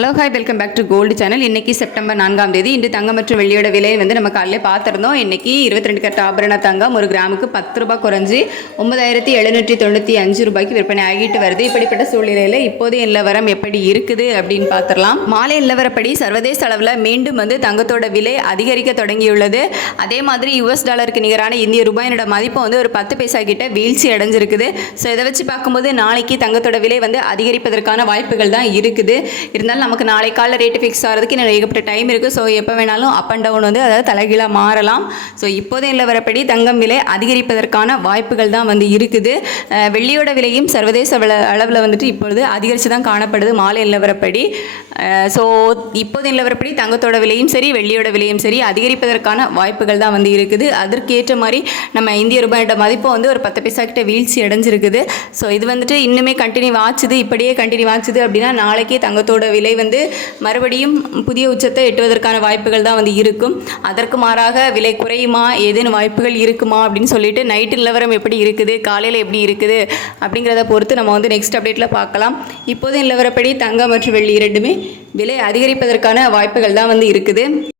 Hello hi welcome back to gold channel இன்னைக்கு September நான்காம் தேதி. இன்று தங்கம் மற்றும் வெள்ளியோட விலை வந்து நம்ம காலையில் பார்த்துருந்தோம். இன்றைக்கி இருபத்தி ரெண்டு கட்ட ஆபரண தங்கம் ஒரு கிராமுக்கு பத்து ரூபாய் குறைஞ்சி ஒன்பதாயிரத்தி எழுநூற்றி தொண்ணூற்றி அஞ்சு ரூபாய்க்கு விற்பனை ஆகிட்டு வருது. இப்படிப்பட்ட சூழ்நிலையில் இப்போதைய நிலவரம் எப்படி இருக்குது அப்படின்னு பார்த்துடலாம். மாலை நிலவரப்படி சர்வதேச அளவில் மீண்டும் வந்து தங்கத்தோட விலை அதிகரிக்க தொடங்கியுள்ளது. அதே மாதிரி யுஎஸ் டாலருக்கு நிகரான இந்திய ரூபாயினோட மதிப்பு வந்து ஒரு பத்து பைசா கிட்ட வீழ்ச்சி அடைஞ்சிருக்குது. ஸோ இதை வச்சு பார்க்கும்போது நாளைக்கு தங்கத்தோட விலை வந்து அதிகரிப்பதற்கான வாய்ப்புகள் தான் இருக்குது. இருந்தாலும் நமக்கு நாளை காலைல ரேட்டு ஃபிக்ஸ் ஆகிறதுக்கு இன்னும் ஏகப்பட்ட டைம் இருக்குது ஸோ எப்போ வேணாலும் அப் அண்ட் டவுன் வந்து அதாவது தலைகீழாக மாறலாம். ஸோ இப்போதைய நிலவரப்படி தங்கம் விலை அதிகரிப்பதற்கான வாய்ப்புகள் தான் வந்து இருக்குது. வெள்ளியோட விலையும் சர்வதேச வில- அளவில் வந்துட்டு இப்பொழுது அதிகரித்து தான் காணப்படுது. மாலை நிலவரப்படி ஸோ இப்போதைய நிலவரப்படி தங்கத்தோட விலையும் சரி வெள்ளியோட விலையும் சரி அதிகரிப்பதற்கான வாய்ப்புகள் தான் வந்து இருக்குது. அதற்கேற்ற மாதிரி நம்ம இந்திய ரூபாயோட மதிப்பு வந்து ஒரு பத்து பைசா கிட்ட வீழ்ச்சி அடைஞ்சிருக்குது. ஸோ இது வந்துட்டு இன்னுமே கண்டினியூ ஆச்சுது. இப்படியே கண்டினியூ ஆச்சுது அப்படின்னா நாளைக்கே தங்கத்தோட விலை வந்து மறுபடியும் புதிய உச்சத்தை எட்டுவதற்கான வாய்ப்புகள் தான் வந்து இருக்கும். அதற்கு மாறாக விலை குறையுமா? ஏதேனும் வாய்ப்புகள் இருக்குமா? அப்படின்னு சொல்லிட்டு நைட்டு நிலவரம் எப்படி இருக்குது? காலையில் எப்படி இருக்குது? அப்படிங்கிறத பொறுத்து நம்ம வந்து நெக்ஸ்ட் அப்டேட்டில் பார்க்கலாம். இப்போது நிலவரப்படி தங்கம் மற்றும் வெள்ளி இரண்டுமே விலை அதிகரிப்பதற்கான வாய்ப்புகள் தான் வந்து இருக்குது.